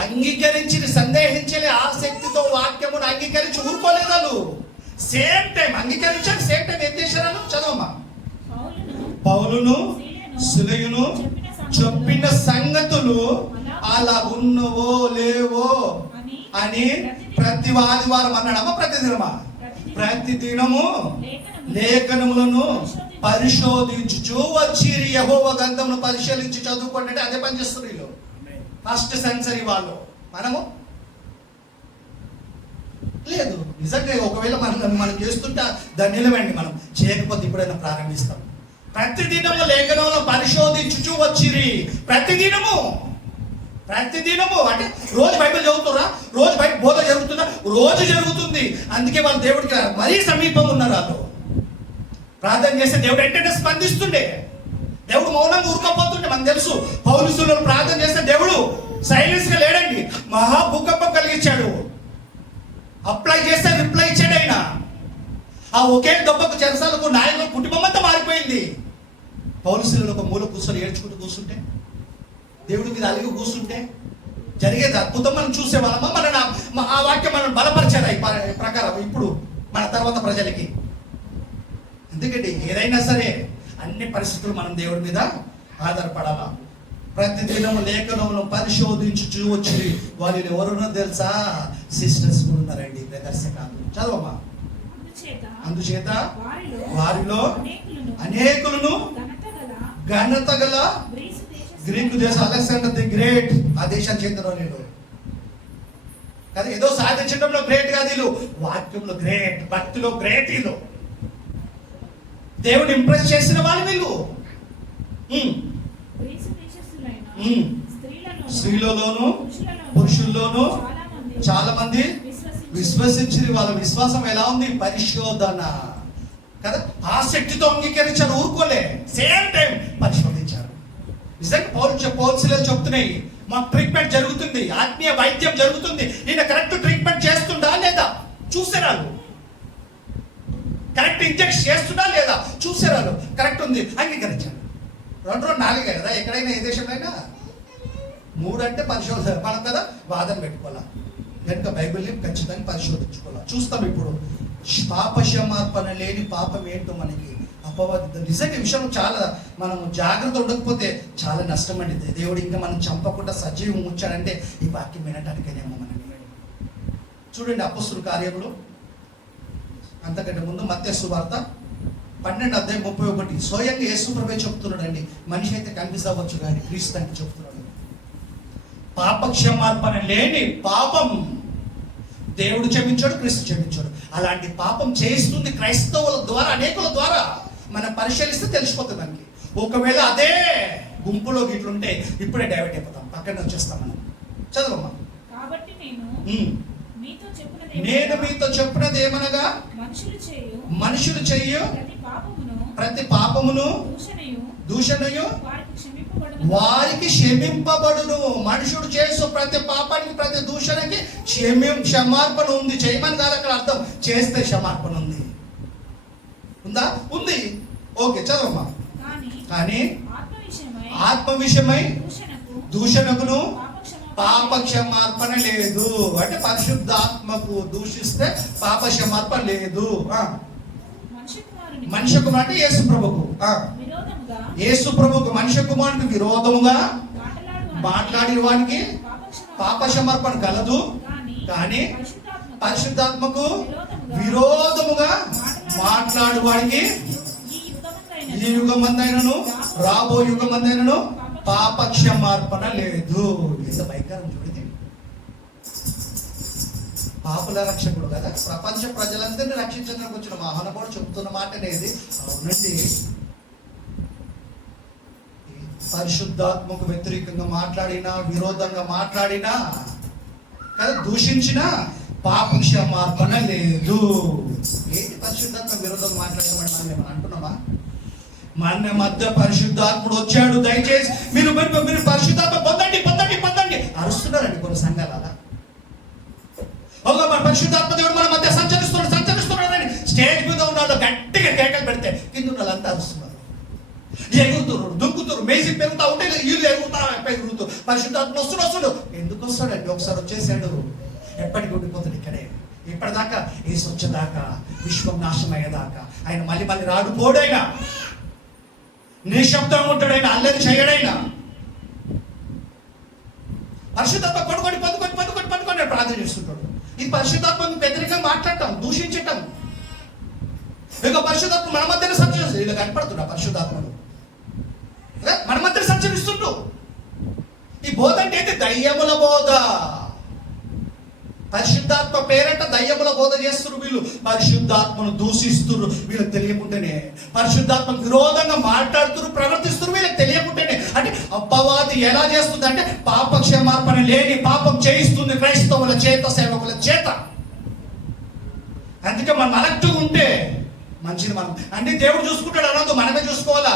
అంగీకరించి సందేహించలే. ఆసక్తితో వాక్యమును అంగీకరించి ఊరుకోలేదు. సేమ్ టైం అంగీకరించారు, సేమ్ టైం ఏం చేశారు? చదవమ్మా. పౌలును పౌలును సిలయును చెప్పిన సంగతులు అలా ఉన్నవో లేవో అని ప్రతి ఆదివారం అన్నాడమ్మా. ప్రతిదినమా? ప్రతిదినము లేఖనములను పరిశోధించుచు వచ్చిరి. యెహోవా గ్రంథమును పరిశీలించి చదువుకోండి అంటే అదే పని చేస్తారు వీళ్ళు. ఫస్ట్ సెంచరీ వాళ్ళు. మనము లేదు. నిజంగా ఒకవేళ మనం చేస్తుంటే దాన్ని నిలవండి, మనం చేయకపోతే ఇప్పుడైనా ప్రారంభిస్తాం. ప్రతిదినము లేఖనంలో పరిశోధించుచు వచ్చిరి. ప్రతిదినము అంటే రోజు బైబిల్ చదువుతురా, రోజు బైబిల్ బోధ జరుగుతుందా? రోజు జరుగుతుంది. అందుకే వాళ్ళు దేవుడికి మరీ సమీపంగా ఉన్నారు. వాళ్ళు ప్రార్థన చేస్తే దేవుడు వెంటనే స్పందిస్తుండే. దేవుడు మౌనంగా ఊరుకోపోతుండే. మనకు తెలుసు పౌలుసులను ప్రార్థన చేస్తే దేవుడు సైలెన్స్ గా లేడండి. మహా భూకంపం కలిగించాడు. అప్లై చేస్తే రిప్లై ఇచ్చాడు ఆయన. ఆ ఒకే దెబ్బకు చెరసాలకు నాయకుల కుటుంబం అంతా మారిపోయింది. పౌలుసులను ఒక మూల కూర్చొని ఏడ్చుకుంటూ కూర్చుంటే, దేవుడి మీద అలిగి కూర్చుంటే జరిగేది అద్భుతం మనం చూసేవాళ్ళమా? ఆ వాక్యం మనం బలపరిచారు ఈ ప్రకారం ఇప్పుడు మన తర్వాత ప్రజలకి. ఎందుకంటే ఏదైనా సరే అన్ని పరిస్థితులు మనం దేవుడి మీద ఆధారపడాలా. ప్రతిదినం లేఖనములను పరిశోధించు వచ్చి వాళ్ళు ఎవరునో తెలుసా? సిస్టర్స్ కూడా ఉన్నారండి, బ్రదర్స్ కాదు. చదవమ్మా. అందుచేత వారిలో అనేకులను ఘనత గల గ్రీకు దేశం అలెగ్జాండర్ ది గ్రేట్ ఆ దేశాన్ని చెందిన నేను కదా. ఏదో సాధించడంలో గ్రేట్ కాదు వీళ్ళు, వాక్యంలో గ్రేట్, భక్తిలో గ్రేట్. వీళ్ళు దేవుని ఇంప్రెస్ చేసిన వాళ్ళు వీళ్ళు. స్త్రీలలోను పురుషుల్లోనూ చాలా మంది విశ్వసించి వాళ్ళ విశ్వాసం ఎలా ఉంది? పరిశోధన కదా. ఆసక్తితో అంగీకరించారు, ఊరుకోలే. Same time పరిశోధించారు. నిజంగా పౌల్సిలలు చెప్తున్నాయి, మాకు ట్రీట్మెంట్ జరుగుతుంది, ఆత్మీయ వైద్యం జరుగుతుంది. నేను కరెక్ట్ ట్రీట్మెంట్ చేస్తుందా లేదా చూసేరాలు, కరెక్ట్ ఇంజెక్షన్ చేస్తుందా లేదా చూసేరాలు, కరెక్ట్ ఉంది అంగీకరించారు. 2 4 కదా ఎక్కడైనా ఏ దేశంలో అయినా. 3 అంటే పరిశోధన. మనం కదా వాదన పెట్టుకోవాలా, కనుక బైబిల్ని ఖచ్చితంగా పరిశోధించుకోవాలి. చూస్తాం ఇప్పుడు పాపక్షమార్పణ లేని పాపం ఏంటో మనకి అపవాది. నిజంగా ఈ విషయం చాలా మనం జాగ్రత్త ఉండకపోతే చాలా నష్టం అండి. దేవుడు ఇంకా మనం చంపకుండా సజీవం ఉంచాడంటే ఈ వాక్యం వినటానికేనేమో మనకి. చూడండి అపొస్తలుల కార్యములు అంతకంటే ముందు మత్తయి సువార్త 12:31 స్వయంగా యేసు ప్రభువే చెప్తున్నాడండి. మనిషి అయితే కన్ఫ్యూజ్ అవ్వచ్చు కానీ క్రీస్తు అంటే చెప్తున్నాడు. పాపక్షమార్పణ లేని పాపం దేవుడు క్షమించాడు, క్రీస్తు క్షమించాడు. అలాంటి పాపం చేస్తుంది క్రైస్తవుల ద్వారా, అనేకుల ద్వారా. మనం పరిశీలిస్తే తెలిసిపోతుంది మనకి. ఒకవేళ అదే గుంపులో గిట్లుంటే ఇప్పుడే డైవర్ట్ అయిపోతాం, పక్కన వచ్చేస్తాం మనం. చదవమ్మా. కాబట్టి నేను మీతో చెప్పినది ఏమనగా మనుషులు చేయు ప్రతి పాపమును దూషణయు వారికి క్షమింపబడును. మనుషుడు చేసు ప్రతి పాపానికి, ప్రతి దూషణకి క్షమార్పణ ఉంది. చేయమని కాదు అక్కడ అర్థం, చేస్తే క్షమార్పణ ఉంది. ఉందా? ఉంది. ఓకే చదవమ్మా. కానీ ఆత్మ విషయమై దూషణకును పాప క్షమార్పణ లేదు. అంటే పరిశుద్ధాత్మకు దూషిస్తే పాప క్షమార్పణ లేదు. మనిషి కుమారుడు అంటే యేసు ప్రభుకు, యేసు ప్రభుకు మనిషి కుమారుడికి విరోధముగా మాట్లాడిన వానికి పాప క్షమార్పణ కలదు. కానీ పరిశుద్ధాత్మకు విరోధముగా మాట్లాడు వాడికి ఈ యుగమందైనను రాబో యుగమందైనను పాప క్షమార్పణ లేదు. ఎంత భయంకరం చూడండి. పాపుల రక్షకుడు కదా, ప్రపంచ ప్రజలందరినీ రక్షించడానికి వచ్చిన మహానుభావుడు చెప్తున్న మాట అనేది. అవునండి, పరిశుద్ధాత్మకు వ్యతిరేకంగా మాట్లాడినా, విరోధంగా మాట్లాడినా కదా, దూషించినా పాప క్షమార్పణ లేదు. ఏంటి పరిశుద్ధాత్మ విరోధంగా మాట్లాడమని మనం ఏమన్నా అంటున్నామా? మన మధ్య పరిశుద్ధాత్ముడు వచ్చాడు, దయచేసి మీరు పరిశుద్ధాత్మ పొందండి పొందండి పొందండి అరుస్తున్నారండి కొన్ని సంఘాలు. అలా మన పరిశుద్ధాత్మ దేవుడు మన మధ్య సంచరిస్తున్నాడని స్టేజ్ మీద ఉన్నాడు గట్టిగా కేకలు పెడితే కింద ఉన్న వాళ్ళంతా అరుస్తున్నారు, ఎగురుతున్నారు, దుంకుతున్నారు, మేసి పెరుగుతా ఉంటే వీళ్ళు ఎగురుతూ పరిశుద్ధాత్మ వస్తుడు. ఎందుకు వస్తాడండి? ఒకసారి వచ్చేసాడు, ఎప్పటికి ఉండిపోతాడు ఇక్కడే. ఇప్పటిదాకా ఏసు వచ్చేదాకా, విశ్వం నాశనం అయ్యేదాకా ఆయన మళ్ళీ మళ్ళీ రాడు, పోడైనా నిశ్శబ్దంగా ఉంటాడైనా, అల్లరి చేయడైనా. పరిశుద్ధాత్మ పడుకొని ప్రార్థన చేస్తుంటాడు. ఇది పరిశుద్ధాత్మను వ్యతిరేకంగా మాట్లాడటం, దూషించటం. ఇక పరిశుద్ధాత్మ మన మధ్యలో సంచరిస్తుంది. ఇలా కనపడుతున్నా పరిశుద్ధాత్మను మన మధ్యలో సంచరిస్తుంటూ. ఈ బోధ అంటే ఏంటి? దయ్యముల బోధ. పరిశుద్ధాత్మ పేరంట దయ్యముల బోధ చేస్తున్నారు వీళ్ళు. పరిశుద్ధాత్మను దూషిస్తున్నారు వీళ్ళకి తెలియకుండానే. పరిశుద్ధాత్మకు విరోధంగా మాట్లాడుతున్నారు, ప్రవర్తిస్తున్నారు వీళ్ళకి తెలియకుండానే. అంటే అపవాది ఎలా చేస్తుంది అంటే పాప క్షమార్పణ లేని పాపం చేయిస్తుంది క్రైస్తవుల చేత, సేవకుల చేత. అందుకే మనం అలర్ట్గా ఉంటే మంచిది. మనం అన్ని దేవుడు చూసుకుంటాడు అనొద్దు, మనమే చూసుకోవాలా.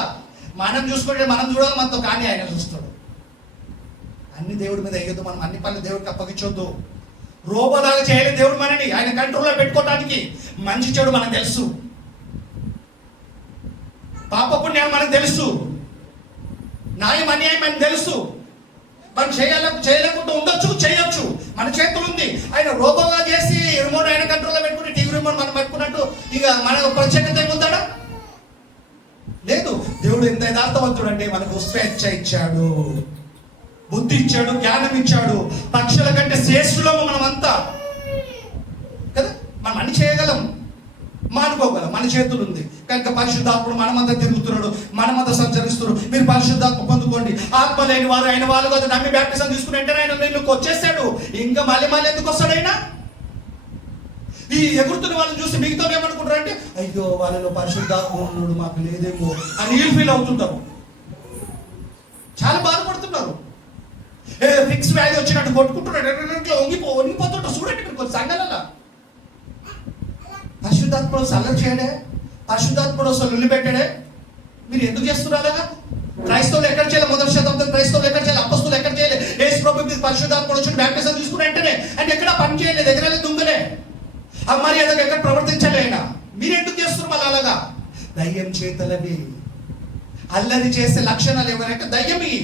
మనం చూసుకుంటే మనం చూడాలి మనతో, కానీ ఆయన చూస్తాడు. అన్ని దేవుడి మీద వేయొద్దు, మనం అన్ని పనులు దేవుడికి అప్పగించొద్దు. రోబోలాగా చేయలేదు దేవుడు మనని, ఆయన కంట్రోల్లో పెట్టుకోవడానికి. మంచి చెడు మనకు తెలుసు, పాప పుణ్యాలు మనకు తెలుసు, న్యాయం అన్యాయం మనకు తెలుసు. మనం చేయలేకుండా ఉండొచ్చు, చేయొచ్చు, మన చేతులు ఉంది. ఆయన రోబోగా చేసి రిమోట్ ఆయన కంట్రోల్లో పెట్టుకుని టీవీ రిమోట్ మనం పెట్టుకున్నట్టు ఇక మనకు ప్రత్యేకత ఏముందాడా? లేదు. దేవుడు ఎంత యథార్థవంతుడు అంటే మనకు స్వేచ్ఛ ఇచ్చాడు, బుద్ధి ఇచ్చాడు, జ్ఞానం ఇచ్చాడు. పక్షుల కంటే శ్రేష్ఠులము మనమంతా కదా. మనం అన్ని చేయగలం, మానుకోగలం, మన చేతులు ఉంది. కనుక పరిశుద్ధాత్ముడు మనమంతా తిరుగుతున్నాడు, మనమంతా సంచరిస్తున్నాడు. మీరు పరిశుద్ధాత్మ పొందుకోండి. ఆత్మ లేని వారు అయిన వాళ్ళు కదా నమ్మి బ్యాప్టిజం తీసుకుని వెంటనే ఆయన నీళ్ళకి వచ్చేసాడు. ఇంకా మళ్ళీ ఎందుకు వస్తాడు ఆయన? ఈ ఎగురుతున్న వాళ్ళని చూసి మిగతా ఏమనుకుంటారు అంటే అయ్యో వాళ్ళలో పరిశుద్ధాత్మ ఉన్నాడు, మాకు లేదేమో అని వీళ్ళు ఫీల్ అవుతుంటారు. చాలా బాధపడుతున్నారు. ఫిక్స్ వ్యాధి వచ్చినట్టు కొట్టుకుంటున్నాడు, వంగిపోతుంటారు. చూడండి మీరు కొంచెం సంఘాలలో పరిశుద్ధాత్మ అల్లరి చేయడే, పరిశుద్ధాత్మ వదిలిపెట్టాడే. మీరు ఎందుకు చేస్తున్నారు అలాగా? క్రైస్తవులు ఎక్కడ చేయాలి? మొదటి శతాబ్దం క్రైస్తవులు ఎక్కడ చేయాలి? అపొస్తలులు ఎక్కడ చేయాలి? యేసు ప్రభు మీరు పరిశుద్ధాత్మ వచ్చి బ్యాప్టిజం తీసుకుని వెంటనే అంటే ఎక్కడ పని చేయలేదు, ఎగరలేదు, దుంగలే, మరి అదొక ఎక్కడ ప్రవర్తించాలి ఆయన. మీరు ఎందుకు చేస్తున్నారు మళ్ళీ అలాగా? దయ్యం చేతలవి. అల్లరి చేసే లక్షణాలు ఎవరంటే దయ్యమి.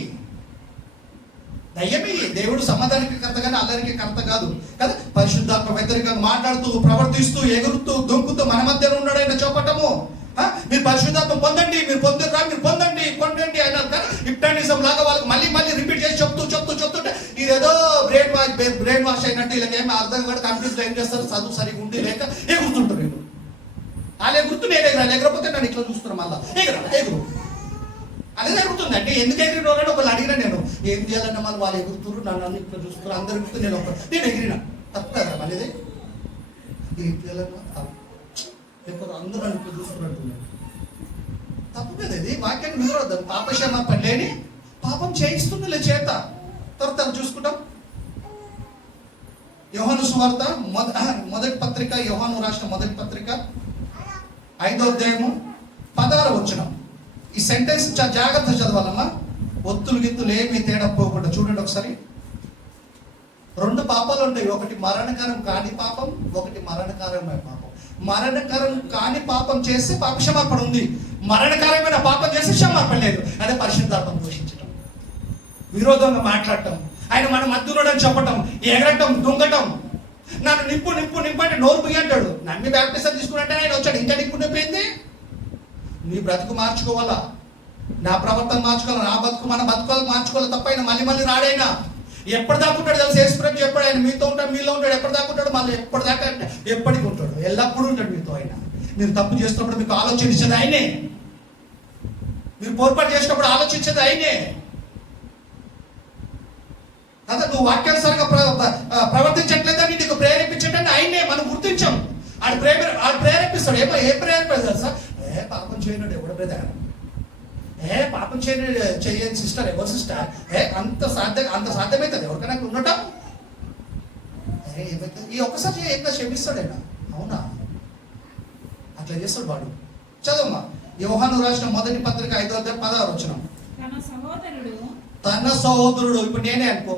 దేవుడు సమాధానికి కర్త కానీ అల్లరికి కర్త కాదు కదా. పరిశుద్ధాత్మ వ్యతిరేకంగా మాట్లాడుతూ, ప్రవర్తిస్తూ, ఎగురుతూ, దుంకుతూ మన మధ్యలో ఉన్నాడైనా చూపటము. మీరు పరిశుద్ధాత్మ పొందండి, మీరు పొందిరా, మీరు పొందండి అన్నారు కానీ హిప్నాటిజం లాగా వాళ్ళకి మళ్ళీ రిపీట్ చేసి చెప్తుంటే ఇదేదో బ్రెయిన్ వాష్ అయినట్టు వీళ్ళకి ఏమి అర్థం కూడా కంప్యూటర్ ఏం చేస్తారు, చదువు సరిగా ఉండి లేక ఎగురుతుంటారు వీళ్ళు. వాళ్ళు ఎగురుతూ నేను ఎగరకపోతే నన్ను ఇట్లా చూస్తున్నారు, మళ్ళీ ఎగురు అదే జరుగుతుంది. అంటే ఎందుకు ఎగిరినోళ్ళని ఒకళ్ళు అడిగినా నేను ఏం చేయాలన్నా మళ్ళీ వాళ్ళు ఎగురుతున్నారు, నన్ను ఇట్లా చూస్తున్నారు, అందరు ఎగురుతూ నేను ఎగిరినా తప్పు కదా మళ్ళీ ఏం చేయాలన్నా లేకపోతే అందరూ నన్ను ఇట్లా చూస్తున్నట్టు తప్పు కదా. ఇది వాక్యాన్ని వివరొద్దాం. పాపక్షమాపణ లేని పాపం చేయిస్తుంది చేత. తర్వాత చూసుకుంటాం. యోహాను సువార్త మొదటి పత్రిక, యోహాను రాసిన మొదటి పత్రిక 5వ అధ్యాయము 16వ వచనం. ఈ సెంటెన్స్ చాలా జాగ్రత్త చదవాలమ్మా. ఒత్తులు గిత్తులు ఏమీ తేడా పోకుండా చూడండి ఒకసారి. 2 పాపాలు ఉంటాయి, ఒకటి మరణకరం కాని పాపం, ఒకటి మరణకరమైన పాపం. మరణకరం కాని పాపం చేస్తే పాప క్షమాపణ ఉంది, మరణకరమైన పాపం చేస్తే క్షమాపణ లేదు. అదే పరిశుద్ధాత్మ పోషించడం, విరోధంగా మాట్లాడటం, ఆయన మన మధ్యలోడని చెప్పటం, ఎగరటం, దుంగటం. నన్ను నింపు అంటే నోరు ముగి అంటాడు. నన్ను బ్యాప్టిజం తీసుకున్నట్టే ఆయన వచ్చాడు, ఇంకా నింపు నింపింది. నీ బ్రతుకు మార్చుకోవాలా, నా ప్రవర్తన మార్చుకోవాలి, నా బతుకు మన బతుకులు మార్చుకోవాలి తప్ప ఆయన మళ్ళీ రాడైనా. ఎప్పటిదాకా ఉంటాడు తెలుసు? యేసుప్రభు చెప్పాడు ఆయన మీతో ఉంటాడు, మీలో ఉంటాడు. ఎప్పటిదాకా ఉంటాడు? మళ్ళీ ఎప్పటిదాకా అంటే ఎప్పటికి ఉంటాడు, ఎల్లప్పుడూ ఉంటాడు మీతో. ఆయన మీరు తప్పు చేస్తున్నప్పుడు మీకు ఆలోచించేది ఆయనే, మీరు పొరపాటు చేసినప్పుడు ఆలోచించేది ఆయనే కదా. నువ్వు వాక్యానుసారంగా ప్రవర్తించట్లేదని నీకు ప్రేరేపించట్లని ఆయనే మనం గుర్తించాం. ఆడు ప్రేరేపిస్తాడు. ఏ ప్రేరేపిస్తాడు సార్? పాపం చేయనుడు ఎవడు బ్రదర్? పాపం చేయని సిస్టర్ ఎవరు సిస్టర్? అంత సాధ్యమవుతుంది ఎవరికైనా ఉండటం? ఏమైతుంది? ఈ ఒక్కసారి ఏమైనా క్షమిస్తాడైనా? అవునా? అట్లా చేస్తాడు వాడు. చదవమ్మా. యోహాను రాసిన మొదటి పత్రిక 5వ అధ్యాయం 16వ వచనం. తన సహోదరుడు, ఇప్పుడు నేనే అనుకో,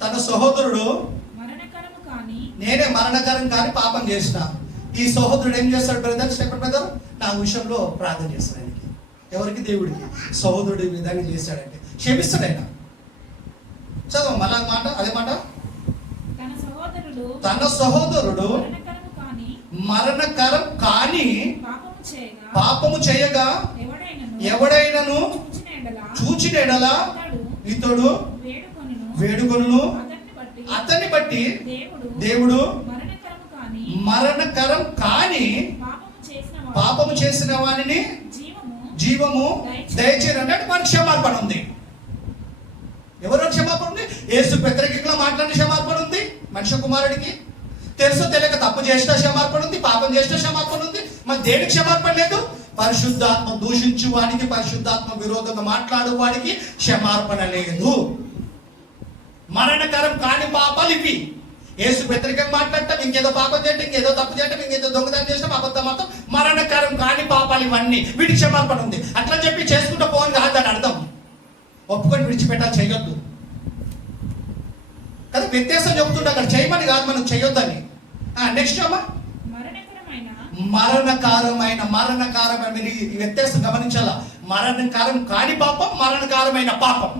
తన సహోదరుడు నేనే మరణకరం కాని పాపం చేసిన, ఈ సహోదరుడు ఏం చేస్తాడు బ్రదర్? చెప్పండి బ్రదర్. నా విషయంలో ప్రార్థన చేస్తాడు. ఆయనకి ఎవరికి? దేవుడికి. సహోదరుడు ఈ విధంగా చేశాడంటే క్షమిస్తాడు ఆయన. చదవ మళ్ళా మాట, అదే మాట. తన సహోదరుడు మరణకరము కాని మరణకరం కాని పాపము చేయగా ఎవడైనను చూచిన ఎడల ఇతడు వేడుకొనును. అతన్ని బట్టి దేవుడు మరణకరం కాని పాపము చేసిన వానిని జీవము దయచేయను అన్నట్టు మనకి క్షమాపణ ఉంది. ఎవరో క్షమాపణ ఉంది? యేసు వ్యతిరేకంగా మాట్లాడిన క్షమాపణ ఉంది మనుష్య కుమారుడికి. తెలుసో తెలియక తప్పు చేసిన క్షమాపణ ఉంది, పాపం చేసిన క్షమాపణ ఉంది. మరి దేనికి క్షమాపణ లేదు? పరిశుద్ధాత్మ దూషించు వాడికి, పరిశుద్ధాత్మ విరోధంగా మాట్లాడు వాడికి క్షమాపణ లేదు. మరణకరం కాని పాపాలు ఇవి. యేసు వ్యతిరేకంగా మాట్లాడటం, ఇంకేదో పాపం చేయటం, ఇంకేదో తప్పు చేయటం, ఇంకేదో దొంగతనం చేసిన అబద్ధం మొత్తం మరణకరం కాని పాపాలు ఇవన్నీ. వీటికి క్షమాపణ ఉంది. అట్లా చెప్పి చేసుకుంటూ పోని కాదు దాని అర్థం. ఒప్పుకొని విడిచిపెట్టాలి, చేయొద్దు కదా. వ్యత్యాసం చెబుతుంటే అక్కడ చేయమని కాదు, మనం చేయొద్దని. నెక్స్ట్ అమ్మా, మరణకారమైన మీరు ఈ వ్యత్యాసం గమనించాలా. మరణకారం కాని పాపం, మరణకారమైన పాపం.